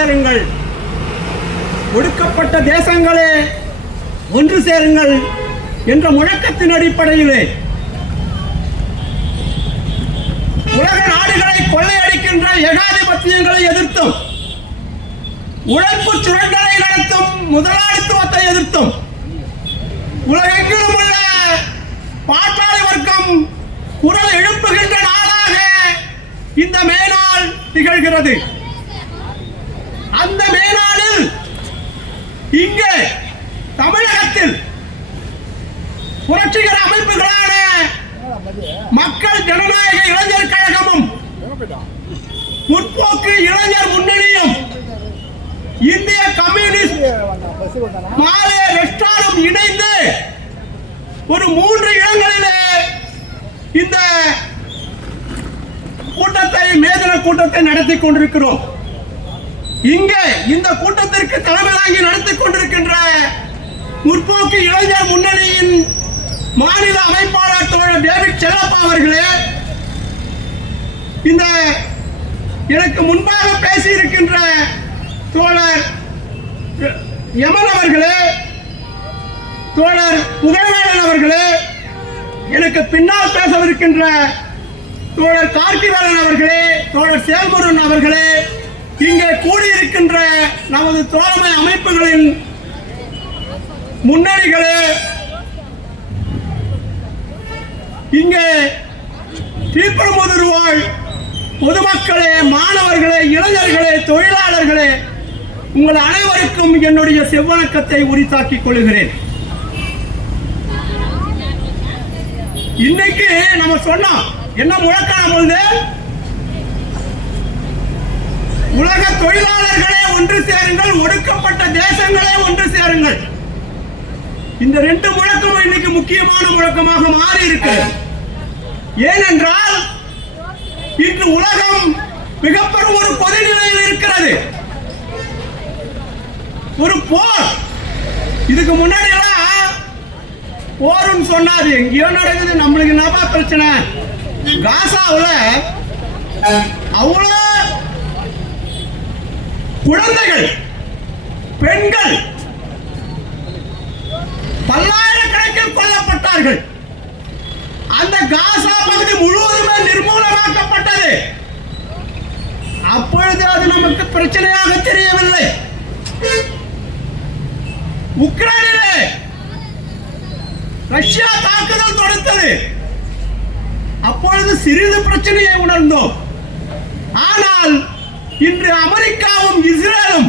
சேருங்கள், ஒடுக்கப்பட்ட தேசங்களே ஒன்று சேருங்கள் என்ற முழக்கத்தின் அடிப்படையிலே உலக நாடுகளை கொள்ளையடிக்கின்ற ஏகாதிபத்தியங்களை எதிர்த்தும், உழைப்பு சுரண்டலை நடத்தும் முதலாளித்துவத்தை எதிர்த்தும் உலகெங்கிலும் உள்ள பாட்டாளி வர்க்கம் குரல் எழுப்புகின்ற நாளாக இந்த மேனாள் திகழ்கிறது. அந்த மேனாளில் இங்கே தமிழகத்தில் புரட்சிகர அமைப்புகளான மக்கள் ஜனநாயக இளைஞர் கழகமும், முற்போக்கு இளைஞர் முன்னணியும், இந்திய கம்யூனிஸ்ட் மார்க்சிஸ்டும் இணைந்து ஒரு 3 இடங்களிலே இந்த கூட்டத்தை, மேதின கூட்டத்தை நடத்தி கொண்டிருக்கிறோம். இங்கே இந்த கூட்டத்திற்கு தலைமை தாங்கி நடத்தி கொண்டிருக்கின்ற முற்போக்கு இளைஞர் முன்னணியின் மாநில அமைப்பாளர் தோழர் டேவிட் செல்லப்பா அவர்களே, இந்த எனக்கு முன்பாக பேசியிருக்கின்ற தோழர் யமன் அவர்களே, தோழர் புகழவேலன் அவர்களே, எனக்கு பின்னால் பேசவிருக்கின்ற தோழர் கார்த்திவேலன் அவர்களே, தோழர் சேல்முருகன் அவர்களே, இங்கே கூடியிருக்கின்ற நமது தோழமை அமைப்புகளின் முன்னணிகளே, இங்கே தீப்பரமுதூர் வாழ் பொதுமக்களே, மாணவர்களே, இளைஞர்களே, தொழிலாளர்களே, உங்கள் அனைவருக்கும் என்னுடைய செவ்வணக்கத்தை உரித்தாக்கிக் கொள்கிறேன். இன்னைக்கு நம்ம சொன்னோம், என்ன முழக்கம் பொழுது, உலக தொழிலாளர்களே ஒன்று சேருங்கள், ஒடுக்கப்பட்ட தேசங்களே ஒன்று சேருங்கள். இந்த 2 முழக்கமும் இன்னைக்கு முக்கியமான முழக்கமாக மாறி இருக்கு. ஏனென்றால் இன்று உலகம் மிகப்பெரும் ஒரு பொதுநிலையில் இருக்கிறது. ஒரு போர், இதுக்கு முன்னாடி எல்லாம் போர்னு சொன்னாது எங்கேயோ நடக்குது, நம்மளுக்கு என்னப்பா பிரச்சனை. காசாவில் அவ்வளவு குழந்தைகள், பெண்கள் பல்லாயிரக்கணக்கில் கொல்லப்பட்டார்கள். அந்த காசா பகுதி முழுவதுமே நிர்மூலமாக்கப்பட்டது. அப்பொழுது அது நமக்கு பிரச்சனையாக தெரியவில்லை. உக்ரைனிலே ரஷ்யா தாக்குதல் தொடுத்தது. அப்பொழுது சிறிது பிரச்சனையை உணர்ந்தோம். ஆனால் இன்று அமெரிக்காவும் இஸ்ரேலும்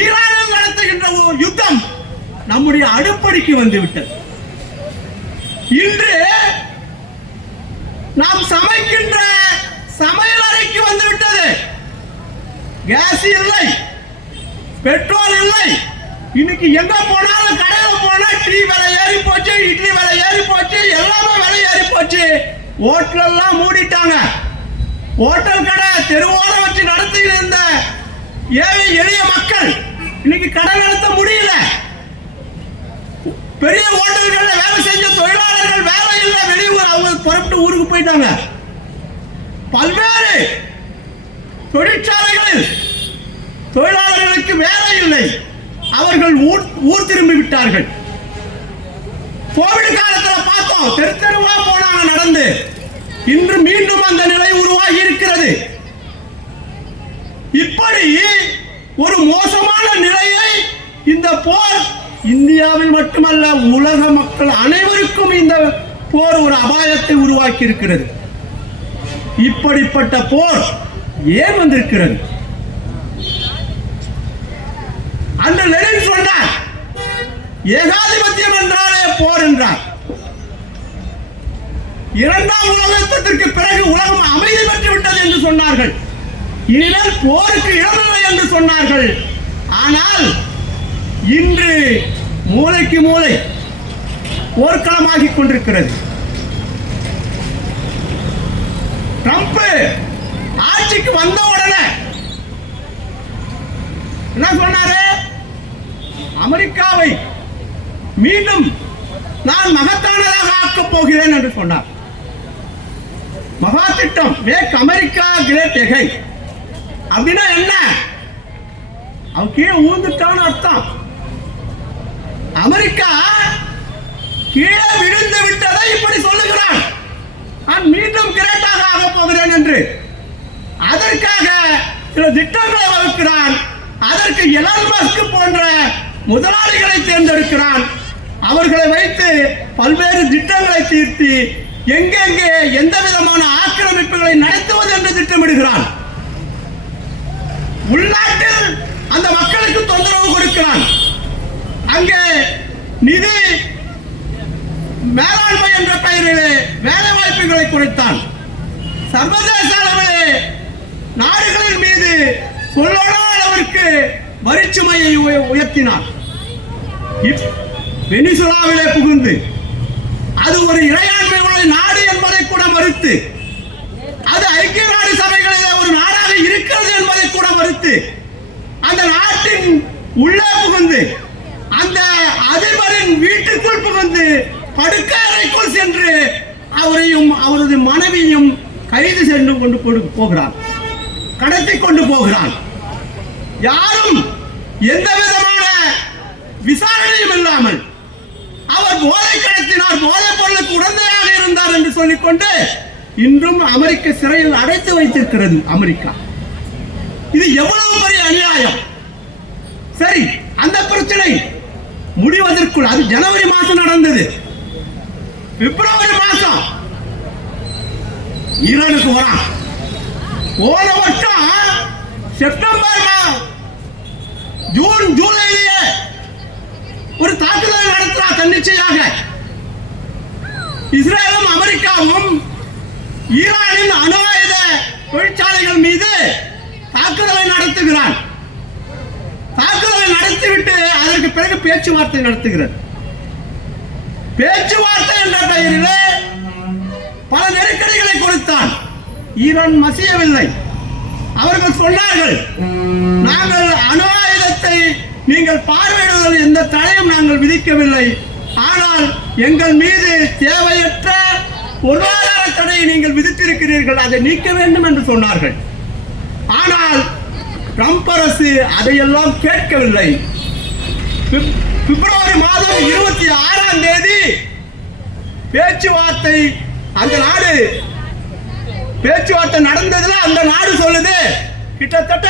ஈரானில் நடத்துகின்ற யுத்தம் நம்முடைய அடுப்படிக்கு வந்துவிட்டது. இன்று நாம் சமைக்கின்ற சமையல் அறைக்கு வந்துவிட்டது. கேஸ் இல்லை, பெட்ரோல் இல்லை. இன்னைக்கு எங்க போனாலும் கடையில போனா டீ விலை ஏறி போச்சு, இட்லி விலை ஏறி போச்சு, எல்லாமே விலை ஏறி போச்சு. ஹோட்டல் எல்லாம் மூடிட்டாங்க. ஹோட்டல் கடை தெருவோர வச்சு நடத்திட்டு இருந்த ஏழை எளிய மக்கள் இன்னைக்கு கடை நடத்த முடியல. பெரிய ஹோட்டல்கள்ல வேலை செஞ்ச தொழிலாளர்கள் வேலை இல்லை, வெளியூர் அவங்க புறப்பட்டு ஊருக்கு போயிட்டாங்க. பல்வேறு தொழிற்சாலைகளில் தொழிலாளர்களுக்கு வேலை இல்லை, அவர்கள் ஊர் திரும்பி விட்டார்கள். கோவிட் காலத்தில் பார்த்தோம், தெரு தெருவா போனாங்க நடந்து. இன்று மீண்டும் அந்த நிலை உருவாகி இருக்கிறது. இப்படி ஒரு மோசமான நிலையை இந்த போர் இந்தியாவில் மட்டுமல்ல, உலக மக்கள் அனைவருக்கும் இந்த போர் ஒரு அபாயத்தை உருவாக்கி இருக்கிறது. இப்படிப்பட்ட போர் ஏன் வந்திருக்கிறது? அந்த லெனின் சொன்னார், ஏகாதிபத்தியம் என்றாலே போர் என்றார். 2ஆம் உலக யுத்தத்திற்கு பிறகு உலகம் அமைதி பெற்று விட்டது என்று சொன்னார்கள். இனிமேல் போருக்கு இடமில்லை என்று சொன்னார்கள். ஆனால் இன்று மூளைக்கு மூளை போர்க்களமாகிக் கொண்டிருக்கிறது. ட்ரம்ப் ஆட்சிக்கு வந்த உடனே என்ன சொன்னாரு? அமெரிக்காவை மீண்டும் நான் மகத்தானதாக ஆக்கப் போகிறேன் என்று சொன்னார். மகா திட்டம், மேக் அமெரிக்கா கிரேட் அகைன். அப்படின்னா என்ன? அவன் கீழே ஊந்துட்டான்னு அர்த்தம். அமெரிக்கா கீழே விழுந்து விட்டதை இப்படி சொல்லுகிறான், நான் மீண்டும் கிரேட்டாக ஆக போகிறேன் என்று. அதற்காக சில திட்டங்களை வகுக்கிறான். அதற்கு எலான் மஸ்க் போன்ற முதலாளிகளை தேர்ந்தெடுக்கிறான். அவர்களை வைத்து பல்வேறு திட்டங்களை தீர்த்தி எங்கெங்கே எந்த விதமான ஆக்கிரமிப்புகளை நடத்துவது என்று திட்டமிடுகிறான். உள்நாட்டில் அந்த மக்களுக்கு தொந்தரவு கொடுக்கிறான். அங்கே நிதி மேலாண்மை என்ற பெயரிலே வேலை வாய்ப்புகளை குறைத்தான். சர்வதேச அளவிலே நாடுகளின் மீது சொல்லோட அளவிற்கு வரிச்சுமையை உயர்த்தினான். வெனிசுலாவிலே புகுந்து அது ஒரு இறையாண்மை உள்ள நாடு என்பதை கூட மறுத்து, அது ஐக்கிய நாடு சபைகளிலே ஒரு நாடாக இருக்கிறது என்பதை கூட மறுத்து, அந்த நாட்டின் உள்ளே புகுந்து அந்த அதிபரின் வீட்டுக்குள் புகுந்து படுக்கை அறைக்குள் சென்று அவரையும் அவரது மனைவியும் கைது சென்று கொண்டு போகிறான், கடத்தி கொண்டு போகிறான். யாரும் எந்த விதமான விசாரணையும் இல்லாமல் அவர் போதை கடத்தினார், போதை பொருளுக்கு உடந்தையாக இருந்தார் என்று சொல்லிக்கொண்டு இன்றும் அமெரிக்க சிறையில் அடைத்து வைத்திருக்கிறது அமெரிக்கா. இது எவ்வளவு பெரிய அநியாயம். சரி, அந்த பிரச்சனை முடிவதற்குள், அது ஜனவரி மாதம் நடந்தது. பிப்ரவரி மாதம் ஈரானுக்கு வரான். போன வருஷம் செப்டம்பர் ஜூன் ஜூலையிலேயே ஒரு தாக்குதலை நடத்துறார் தன்னிச்சையாக. இஸ்ரேலும் அமெரிக்காவும் ஈரானின் அணு ஆயுத தொழிற்சாலைகள் மீது தாக்குதலை நடத்துகிறார். தாக்குதலை நடத்திவிட்டு அதற்கு பிறகு பேச்சுவார்த்தை நடத்துகிறார். பேச்சுவார்த்தை என்ற பெயரில் பல நெருக்கடிகளை கொடுத்தான். ஈரான் மசியவில்லை. அவர்கள் சொன்னார்கள், நாங்கள் அணு ஆயுதத்தை நீங்கள் பார்வையிடுவதில் எந்த தடையும் நாங்கள் விதிக்கவில்லை, ஆனால் எங்கள் மீது தேவையற்ற பொருளாதார தடையை நீங்கள் விதித்திருக்கிறீர்கள், அதை நீக்க வேண்டும் என்று சொன்னார்கள். ஆனால் ட்ரம்ப் அரசு அதையெல்லாம் கேட்கவில்லை. பிப்ரவரி மாதம் 26ஆம் தேதி பேச்சுவார்த்தை, அந்த நாடு பேச்சுவார்த்தை நடந்ததுல அந்த நாடு சொல்லுது, கிட்டத்தட்ட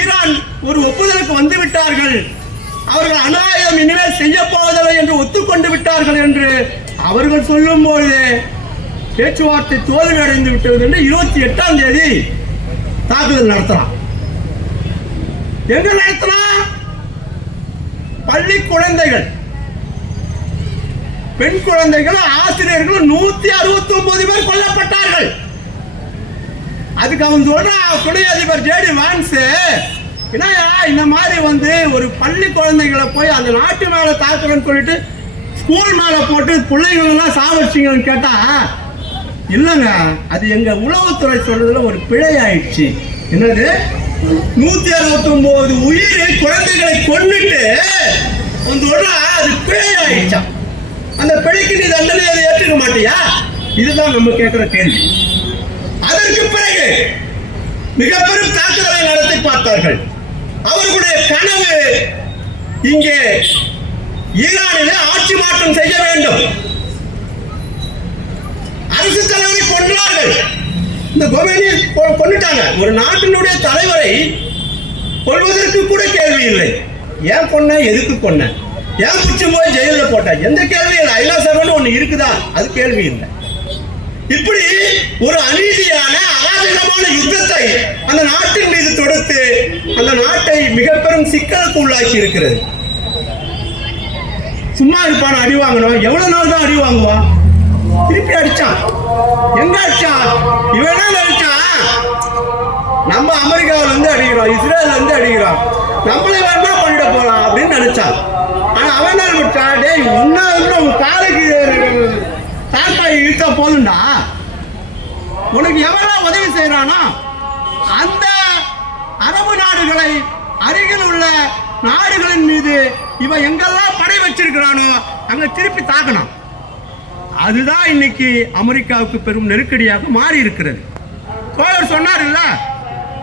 ஈரான் ஒரு ஒப்புதலுக்கு வந்து விட்டார்கள், அவர்கள் அணு ஆயுதம் இனிமேல் செய்ய போவதில்லை என்று ஒத்துக்கொண்டு விட்டார்கள் என்று அவர்கள் சொல்லும் போது பேச்சுவார்த்தை தோல்வி அடைந்து விட்டது என்று 28ஆம் தேதி தாக்குதல் நடத்தலாம். எங்க நடத்தலாம்? பள்ளி குழந்தைகள், பெண் குழந்தைகள், ஆசிரியர்கள் 169 பேர் கொல்லப்பட்டார்கள். அதுக்கு அவன் சொல்றான், துணை அதிபர் ஜேடி வான்ஸ், இந்த மாதிரி ஒரு பள்ளி குழந்தைகளை போய் அந்த நாட்டு மேல தாக்குறேன்னு சொல்லிட்டு ஸ்கூல் மேல போட்டு பிள்ளைகள் எல்லாம் சாவடிச்சிங்கன்னு கேட்டா, இல்லைங்க, அது எங்க உளவுத்துறை சொல்றதுல ஒரு பிழை ஆயிடுச்சு. என்னது, 169 உயிரை குழந்தைகளை கொண்டுட்டு அது பிழை ஆயிடுச்சா? அந்த பிழைக்கு நீ தண்டனை ஏற்றுக்க மாட்டியா? இதுதான் நம்ம கேட்கிற கேள்வி. அதற்கு பிறகு மிக பெரும் தாக்குதலை நடத்தி பார்த்தார்கள். அவர்களுடைய கனவு இங்கே ஈரானிலே ஆட்சி மாற்றம் செய்ய வேண்டும். அரசு தலைவரை கொன்றார்கள். இந்த கொமேனியை கொண்டுட்டாங்க. ஒரு நாட்டினுடைய தலைவரை கொள்வதற்கு கூட கேள்வி இல்லை. ஏன் கொன்ன, எதுக்கு கொன்ன, ஏன் பிடிச்சு போய் ஜெயிலில் போட்ட, எந்த கேள்வி இல்லை. ஐநா சபைன்னு ஒன்று இருக்குதா, அது கேள்வி இல்லை. இப்படி ஒரு அநீதியான அராஜகமான யுத்தத்தை அந்த நாட்டின் மீது தொடுத்து அந்த நாட்டை மிக பெரும் சிக்கலுக்கு உள்ளாக்கி இருக்கிறது. சும்மா இருப்பான அடி வாங்கணும், எவ்வளவு நாள் தான் அடி வாங்குவான்? திருப்பி அடிச்சான். எங்க அடிச்சான்? இவன் அடிச்சான், நம்ம அமெரிக்காவில இருந்து அடிக்கிறோம், இஸ்ரேல்ல இருந்து அடிக்கிறோம், நம்மளே வேணா பண்ணிட போலாம் அப்படின்னு நினைச்சான். ஆனா அவன் என்ன நினைச்சான், டேய் உன்ன காலைக்கு தாக்காய் இழுத்தா போதுண்டா, உனக்கு எவ்வளவு உதவி செய்யறானோ அந்த அரபு நாடுகளை, அருகில் உள்ள நாடுகளின் மீது இவன் எங்கெல்லாம் படை வச்சிருக்கிறானோ அங்க திருப்பி தாக்கணும். அதுதான் இன்னைக்கு அமெரிக்காவுக்கு பெரும் நெருக்கடியாக மாறி இருக்கிறது. தோழர் சொன்னார் இல்ல,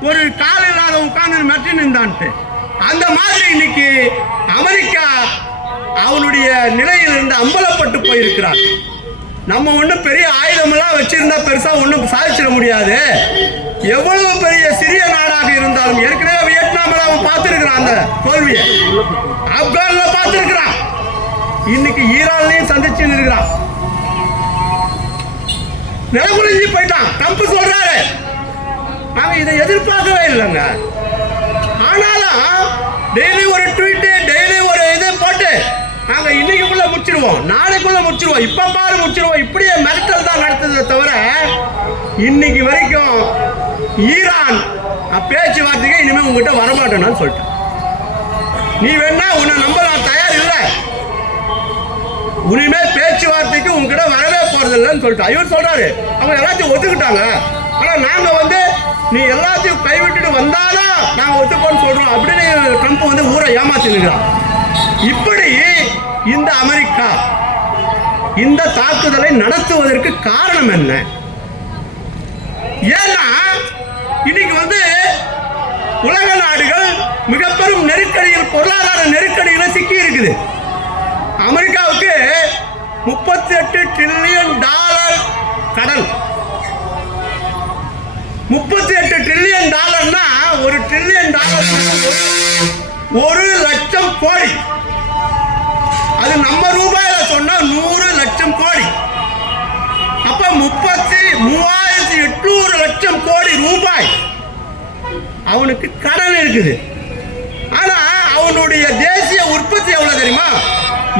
ஒரு கால இல்லாத உட்கார்ந்து மெட்டின் இருந்தான்ட்டு, அந்த மாதிரி இன்னைக்கு அமெரிக்கா அவனுடைய நிலையிலிருந்து அம்பலப்பட்டு போயிருக்கிறார். நம்ம ஒன்றும் பெரிய ஆயுதமெல்லாம் வச்சிருந்தா பெருசா ஒன்றும் சாதிச்சிட முடியாது. எவ்வளவு பெரிய சிறிய நாடாக இருந்தாலும், ஏற்கனவே வியட்நாம்ல அவன் பார்த்திருக்கிறான் அந்த தோல்வியை, ஆப்கான்ல பார்த்திருக்கிறான், இன்னைக்கு ஈரான்லயும் சந்திச்சு இருக்கிறான். நிலகுறிஞ்சி போயிட்டான். ட்ரம்ப் சொல்றாரு நாங்க இதை எதிர்பார்க்கவே இல்லைங்க. ஆனாலும் டெய்லி ஒரு ட்வீட், டெய்லி ஒரு இதை போட்டு நாங்க இன்னைக்குள்ள முடிச்சிருவோம், நாளைக்குள்ள முடிச்சிருவோம், இப்ப பாரு முடிச்சிருவோம், இப்படியே மிரட்டல் தான் நடத்துறதை தவிர இன்னைக்கு வரைக்கும் ஈரான் பேச்சுவார்த்தைக்கு இனிமே உங்ககிட்ட வரமாட்டேன்னு சொல்லிட்டேன். நீ வேணா உன்னை நம்ப நான் தயார் இல்லை, உனிமே பேச்சுவார்த்தைக்கு உங்ககிட்ட வரவே போறது இல்லைன்னு சொல்லிட்டு இவர் சொல்றாரு. அவங்க எல்லாத்தையும் ஒத்துக்கிட்டாங்க. ஆனா நாங்க நீ எல்லாத்தையும் கைவிட்டுட்டு வந்தாதான் நாங்க ஒத்துக்கோன்னு சொல்றோம் அப்படின்னு ட்ரம்ப் ஊரை ஏமாத்தி நிற்கிறான். இப்படி இந்த அமெரிக்கா இந்த தாக்குதலை நடத்துவதற்கு காரணம் என்ன? ஏன்னா இன்னைக்கு உலக நாடுகள் மிக பெரும் நெருக்கடியில், பொருளாதார நெருக்கடியில சிக்கி இருக்குது. அமெரிக்காவுக்கு $38 டிரில்லியன் கடன். $38 டிரில்லியன் ஒரு டிரில்லியன் $1,00,000 கோடி. அது நம்ம ரூபாயில சொன்னா 100 லட்சம் கோடி. அப்ப 33,800 லட்சம் கோடி ரூபாய் அவனுக்கு கடன் இருக்குது. ஆனா அவனுடைய தேசிய உற்பத்தி எவ்வளவு தெரியுமா?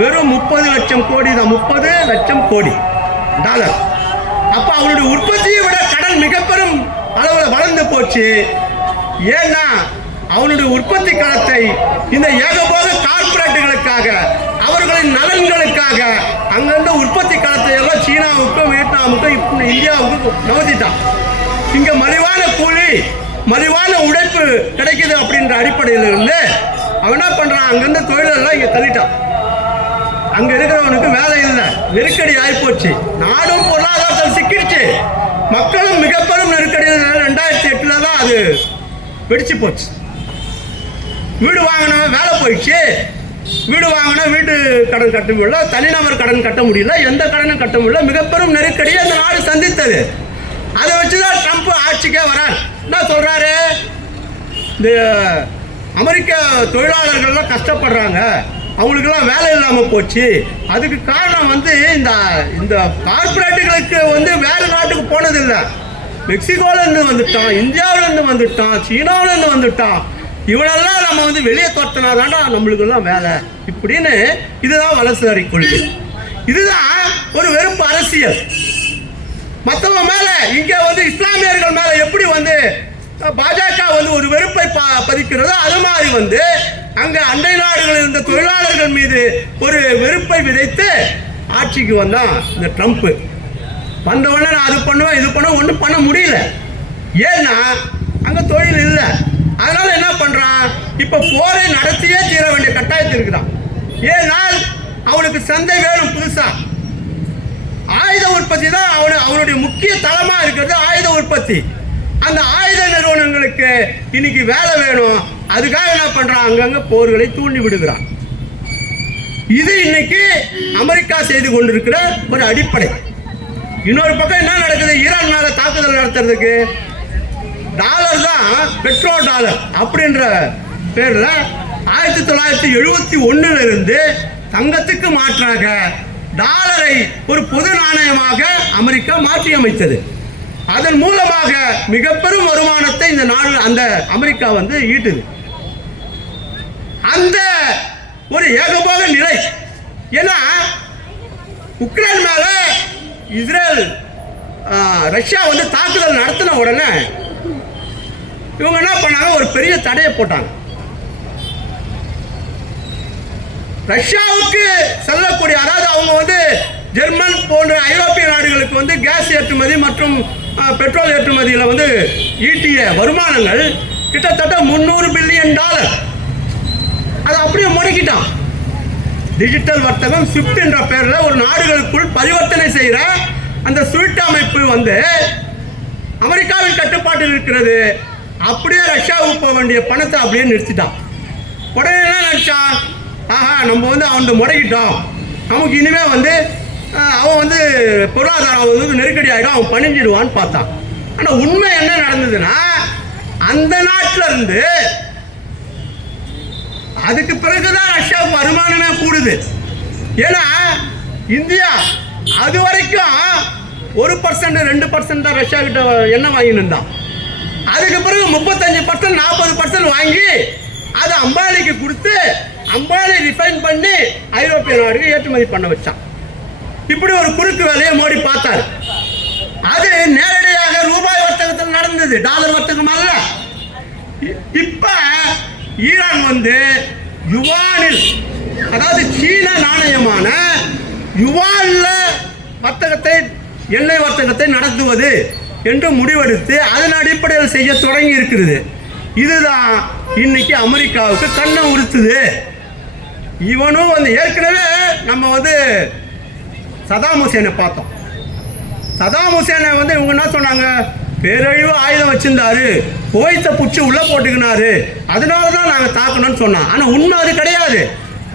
வெறும் 30 லட்சம் கோடி தான். 30 லட்சம் கோடி டாலர். அப்ப அவனுடைய உற்பத்தியை விட கடன் மிக பெரும் அளவில் வளர்ந்து போச்சு. ஏன்னா அவனுடைய உற்பத்தி களத்தை இந்த ஏகபோக கார்பரேட்டுகளுக்காக, அவர்களின் நலன்களுக்காக அங்கிருந்த உற்பத்தி களத்தை எல்லாம் சீனாவுக்கும் வியட்நாமுக்கும் இந்தியாவுக்கும் நவதிட்டான். இங்க மலிவான கூலி, மலிவான உழைப்பு கிடைக்குது அப்படின்ற அடிப்படையில் இருந்து அவன் என்ன பண்றான், அங்கிருந்த தொழிலெல்லாம் இங்க தள்ளிட்டான். அங்க இருக்கிறவனுக்கு வேலை இல்லை, நெருக்கடி ஆயிப்போச்சு, நாடும் பொருளாதாரத்தில் சிக்கிடுச்சு, மக்களும் மிக பெரும் நெருக்கடியில் 2008 தான் அது வெடிச்சு போச்சு. வீடு வாங்கினவன் வேலை போயிடுச்சு, வீடு வாங்கினா வீட்டு கடன் கட்ட முடியல, தனிநபர் கடன் கட்ட முடியல, எந்த கடனும் கட்ட முடியல, மிக பெரும் நெருக்கடியை அந்த நாடு சந்தித்தது. அதை வச்சுதான் ட்ரம்ப் ஆட்சிக்கே வரார். என்ன சொல்றாரு, இந்த அமெரிக்க தொழிலாளர்கள்லாம் கஷ்டப்படுறாங்க, அவங்களுக்கெல்லாம் வேலை இல்லாமல் போச்சு, அதுக்கு காரணம் இந்த கார்பரேட்டுகளுக்கு வேற நாட்டுக்கு போனதில்லை, மெக்சிகோலேருந்து வந்துட்டான், இந்தியாவிலேருந்து வந்துட்டான், சீனாவிலேருந்து வந்துட்டான், இவனெல்லாம் நம்ம வெளியே தோட்டினாதான்டா நம்மளுக்கெல்லாம் வேலை இப்படின்னு. இதுதான் வலதுசாரி கொள்கை, இதுதான் ஒரு வெறுப்பு அரசியல். மற்றவங்க மேல இங்க இஸ்லாமியர்கள் மேல எப்படி பாஜக ஒரு வெறுப்பை பதிக்கிறதோ அது மாதிரி அங்க அண்டை நாடுகளில் இருந்த தொழிலாளர்கள் மீது ஒரு வெறுப்பை விதைத்து ஆட்சிக்கு வந்தான் இந்த ட்ரம்ப். வந்தவொடனே நான் அது பண்ணுவேன் இது பண்ணுவேன், ஒன்றும் பண்ண முடியல. ஏன்னா அங்க தொழில் இல்லை. அதனால என்ன பண்றான், இப்ப போரை நடத்தியே தீர வேண்டிய கட்டாயத்தில் இருக்கிறான். ஏனால் அவனுக்கு சந்தை வேணும். புதுசா ஆயுத உற்பத்தி தான் அவனுடைய முக்கிய தளமா இருக்கிறது, ஆயுத உற்பத்தி. அந்த ஆயுத நிறுவனங்களுக்கு இன்னைக்கு வேலை வேணும். அதுக்காக என்ன பண்றான், அங்கங்க போர்களை தூண்டி விடுகிறான். இது இன்னைக்கு அமெரிக்கா செய்து கொண்டிருக்கிற ஒரு அடிப்படை. இன்னொரு பக்கம் என்ன நடக்குது, ஈரான் மேல தாக்குதல் நடத்துறதுக்கு டாலர் தான், பெட்ரோ டாலர் அப்படின்ற பேர்ல 1971 இருந்து தங்கத்துக்கு மாற்றாக டாலரை ஒரு பொது நாணயமாக அமெரிக்கா மாற்றி அமைத்தது. அதன் மூலமாக மிக பெரும் வருமானத்தை இந்த நாடு, அந்த அமெரிக்கா ஈட்டுது. அந்த ஒரு ஏகபோக நிலை. ஏன்னா உக்ரைன் மேல இஸ்ரேல் ரஷ்யா தாக்குதல் நடத்தின உடனே இவங்க என்ன பண்ணாங்க, ஒரு பெரிய தடையை போட்டாங்க. ரஷ்யாவுக்கு செல்லக்கூடிய, அதாவது அவங்க ஜெர்மன் போன்ற ஐரோப்பிய நாடுகளுக்கு கேஸ் ஏற்றுமதி மற்றும் பெட்ரோல் ஏற்றுமதியில் ஈட்டிய வருமானங்கள் கிட்டத்தட்ட $300 பில்லியன். அதை அப்படியே முடக்கிட்டான். டிஜிட்டல் வர்த்தகம் ஸ்விஃப்ட் என்ற பெயரில் ஒரு நாடுகளுக்குள் பரிவர்த்தனை செய்கிற அந்த ஸ்விஃப்ட் அமைப்பு அமெரிக்காவின் கட்டுப்பாட்டில் இருக்கிறது. அப்படியே ரஷ்யாவுக்கு போக வேண்டிய பணத்தை அப்படியே நிறுத்திட்டான். உடனே என்ன நினச்சான், ஆஹா நம்ம வந்து அவன் முடக்கிட்டோம், நமக்கு இனிமே வந்து அவன் வந்து பொருளாதாரம் வந்து நெருக்கடி ஆகிடும், அவன் பணிஞ்சிடுவான்னு பார்த்தான். ஆனால் உண்மை என்ன நடந்ததுன்னா, அந்த நாட்டில் இருந்து அதுக்கு பிறகுதான் ரஷ்யாவுக்கு வருமானமே கூடுது. ஏன்னா இந்தியா அது வரைக்கும் 1% 2% தான் ரஷ்யா கிட்ட எண்ணெய் வாங்கிட்டு இருந்தான். அதுக்கு பிறகு 35% 40% வாங்கி அதை அம்பானிக்கு கொடுத்து அம்பானி ரிஃபைன் பண்ணி ஐரோப்பிய நாடுக்கு ஏற்றுமதி பண்ண வச்சான். இப்படி ஒரு குறுக்கு வேலையை மோடி பார்த்தார். அது நேரடியாக ரூபாய் வர்த்தகத்தில் நடந்தது, டாலர் வர்த்தகம் அல்ல. இப்ப ஈரான் வந்து யுவானில், அதாவது சீன நாணயமான யுவான்ல வர்த்தகத்தை, எண்ணெய் வர்த்தகத்தை நடத்துவது என்று முடிவெடுத்து அதன் அடிப்படையில் செய்ய தொடங்கி இருக்கிறது. இதுதான் இன்னைக்கு அமெரிக்காவுக்கு கண்ணை உறுத்துது. இவனும் வந்து ஏற்கனவே நம்ம வந்து சதாம் ஹுசேனை பார்த்தோம். சதாம் ஹுசேனை வந்து இவங்க என்ன சொன்னாங்க, பேரழிவு ஆயுதம் வச்சிருந்தாரு, குவைத்தை பிடிச்சி உள்ள போட்டுக்கினாரு, அதனால தான் நாங்கள் தாக்கணும்னு சொன்னோம். ஆனால் உண்மை அது கிடையாது.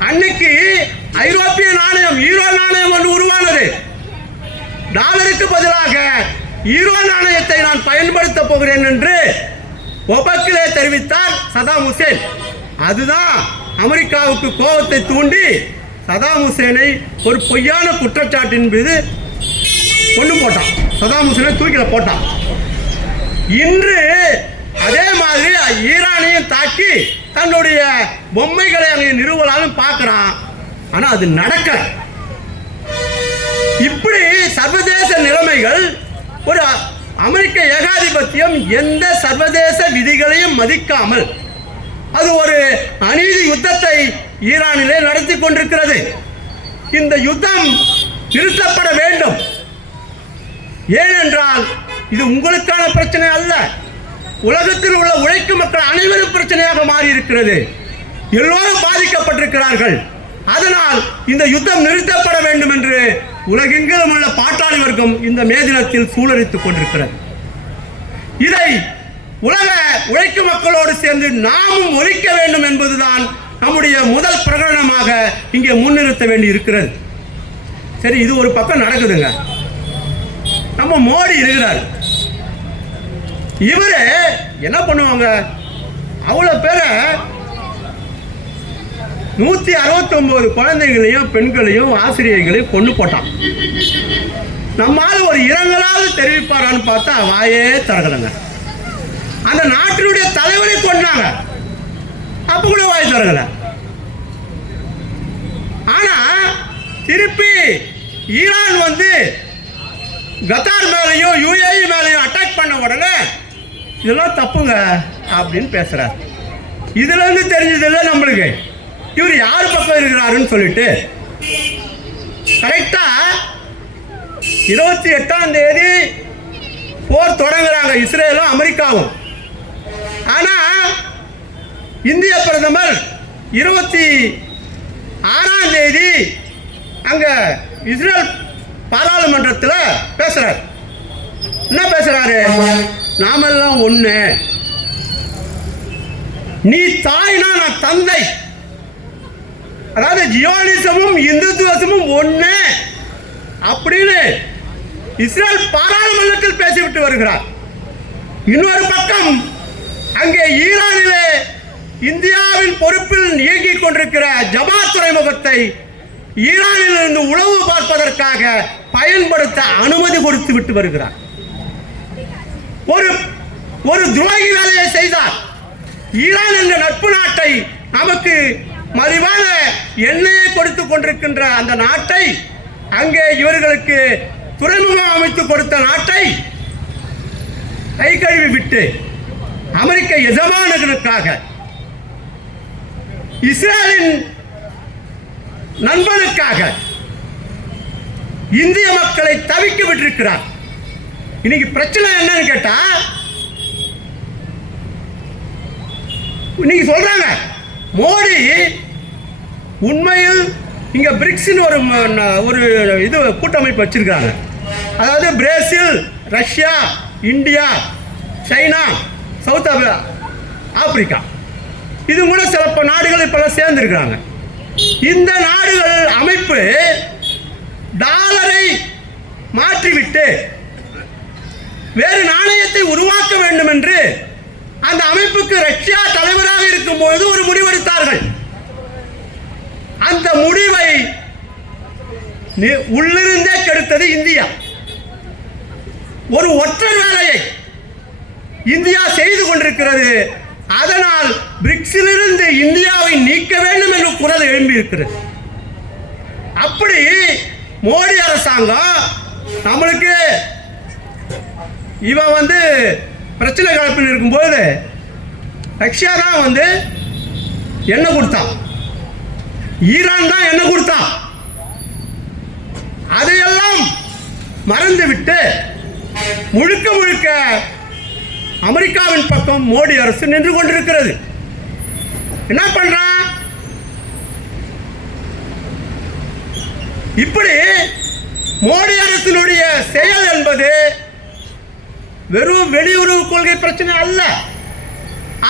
அன்னைக்கு ஐரோப்பிய நாணயம், ஈரோ நாணயம் ஒன்று உருவானது. டாலருக்கு பதிலாக ஈரோ நாணயத்தை நான் பயன்படுத்த போகிறேன் என்று ஒபக்கிலே தெரிவித்தார் சதாம் ஹுசேன். அதுதான் அமெரிக்காவுக்கு கோபத்தை தூண்டி சதாம் ஹுசேனை ஒரு பொய்யான குற்றச்சாட்டின் மீது கொண்டு போட்டான். சதாம் ஹுசேனை தூக்கில போட்டான். இன்று அதே மாதிரி ஈரானையும் தாக்கி தன்னுடைய பொம்மைகளை அங்கே நிறுவலாலும் பார்க்கிறான். ஆனால் அது நடக்கல. இப்படி சர்வதேச நிலைமைகள், ஒரு அமெரிக்க ஏகாதிபத்தியம் எந்த சர்வதேச விதிகளையும் மதிக்காமல் அது ஒரு அநீதி யுத்தத்தை ஈரானிலே நடத்தி கொண்டிருக்கிறது. இந்த யுத்தம் நிறுத்தப்பட வேண்டும். ஏனென்றால் இது உங்களுக்கான பிரச்சனை அல்ல, உலகத்தில் உள்ள உழைக்கும் மக்கள் அனைவரும் பிரச்சனையாக மாறி இருக்கிறது. எல்லோரும் பாதிக்கப்பட்டிருக்கிறார்கள். அதனால் இந்த யுத்தம் நிறுத்தப்பட வேண்டும் என்று உலகெங்கிலும் உள்ள பாட்டாளி வர்க்கம் இந்த மே தினத்தில் சூழலித்துக் கொண்டிருக்கிறது. இதை உலக உழைக்கும் மக்களோடு சேர்ந்து நாமும் ஒழிக்க வேண்டும் என்பதுதான் நம்முடைய முதல் பிரகடனமாக இங்கே முன்னிறுத்த வேண்டி இருக்கிறது. சரி, இது ஒரு பக்கம் நடக்குதுங்க. நம்ம மோடி இருக்கிறார். இவரு என்ன பண்ணுவாங்க, அவ்வளவு பேரை 169 குழந்தைகளையும் பெண்களையும் ஆசிரியர்களையும் கொண்டு போட்டான். நம்மால ஒரு இரங்கலாவது தெரிவிப்பாரான்னு பார்த்தா வாயே திறக்கலைங்க. அந்த நாட்டினுடைய தலைவரை கொண்டாங்க, அப்ப கூட வாய் திறக்கல. ஆனா திருப்பி ஈரான் வந்து கத்தார் மேலையும் யுஏஇ மேலையும் அட்டாக் பண்ண உடனே இதெல்லாம் தப்புங்க அப்படின்னு பேசுறார். இதுல இருந்து தெரிஞ்சதில்லை நம்மளுக்கு இவர் யார் பக்கம் இருக்கிறாருன்னு சொல்லிட்டு. கரெக்டா 28ஆம் தேதி போர் தொடங்குறாங்க இஸ்ரேலும் அமெரிக்காவும். ஆனா இந்திய பிரதமர் 26ஆம் தேதி அங்க இஸ்ரேல் பாராளுமன்றத்தில் பேசுறார். என்ன பேசுறாரு, நாமெல்லாம் ஒண்ணு, நீ தாய்னா நான் தந்தை, அதாவது ஜியோனிசமும் இந்துத்துவமும் ஒண்ணு அப்படின்னு இஸ்ரேல் பாராளுமன்றத்தில் பேசிவிட்டு வருகிறார். இன்னொரு பக்கம் அங்கே ஈரானிலே இந்தியாவின் பொறுப்பில் இயங்கிக் கொண்டிருக்கிற ஜமாத் துறைமுகத்தை ஈரானில் இருந்து உளவு பார்ப்பதற்காக பயன்படுத்த அனுமதி கொடுத்து விட்டு வருகிறார். ஒரு துரோகி வேலையை செய்தார். ஈரான் என்ற நட்பு நாட்டை, நமக்கு மலிவான எண்ணெயை கொடுத்து கொண்டிருக்கின்ற அந்த நாட்டை, அங்கே இவர்களுக்கு துறைமுகம் அமைத்து கொடுத்த நாட்டை கை கழுவி விட்டு அமெரிக்க எஜமானர்களுக்காக இஸ்ரேலின் நண்பனுக்காக இந்திய மக்களை தவிக்க விட்டிருக்கிறார். இன்னைக்கு பிரச்சனை என்னன்னு கேட்டா, இன்னைக்கு சொல்றாங்க மோடி உண்மையில் இங்க பிரிக்ஸ் ஒரு இது கூட்டமைப்பு வச்சிருக்காங்க. அதாவது Brazil, Russia, India, China, south Africa இது கூட சில நாடுகள் இப்பெல்லாம் சேர்ந்துருக்காங்க. இந்த நாடுகள் அமைப்பு டாலரை மாற்றிவிட்டு வேறு நாணயத்தை உருவாக்க வேண்டும் என்று அந்த அமைப்புக்கு ரஷ்யா தலைவராக இருக்கும்போது ஒரு முடிவெடுத்தார்கள். அந்த முடிவை உள்ளிருந்தே கெடுத்தது இந்தியா. ஒரு ஒற்றை வேலையை இந்தியா செய்து கொண்டிருக்கிறது. அதனால் பிரிக்ஸிலிருந்து இந்தியாவை நீக்க வேண்டும் என்று குரல் எழும்பியிருக்கிறது. அப்படி மோடி அரசாங்கம் நம்மளுக்கு இவன் பிரச்சனை கலப்பில் இருக்கும்போது ரஷ்யா தான் எண்ணெய் கொடுத்தான், ஈரான் தான் எண்ணெய் கொடுத்தான். அதையெல்லாம் மறந்துவிட்டு முழுக்க முழுக்க அமெரிக்காவின் பக்கம் மோடி அரசு நின்று கொண்டிருக்கிறது. என்ன பண்றான்? இப்படி மோடி அரசினுடைய செயல் என்பது வெறும் வெளியுறவு கொள்கை பிரச்சனை அல்ல,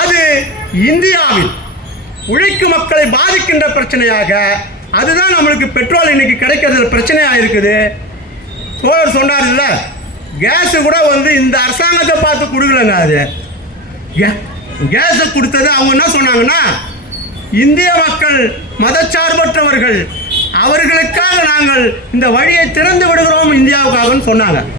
அது இந்தியாவில் உழைக்கும் மக்களை பாதிக்கின்ற பிரச்சனையாக, அதுதான் நம்மளுக்கு பெட்ரோல் இன்னைக்கு கிடைக்கிறது பிரச்சனையாக இருக்குது. சோழர் சொன்னார் இல்ல, கேஸ் கூட இந்த அரசாங்கத்தை பார்த்து கொடுக்கலங்க. அது கேஸை கொடுத்தது அவங்க என்ன சொன்னாங்கன்னா, இந்திய மக்கள் மதச்சார்பற்றவர்கள், அவர்களுக்காக நாங்கள் இந்த வழியை திறந்து விடுகிறோம் இந்தியாவுக்காக சொன்னாங்க.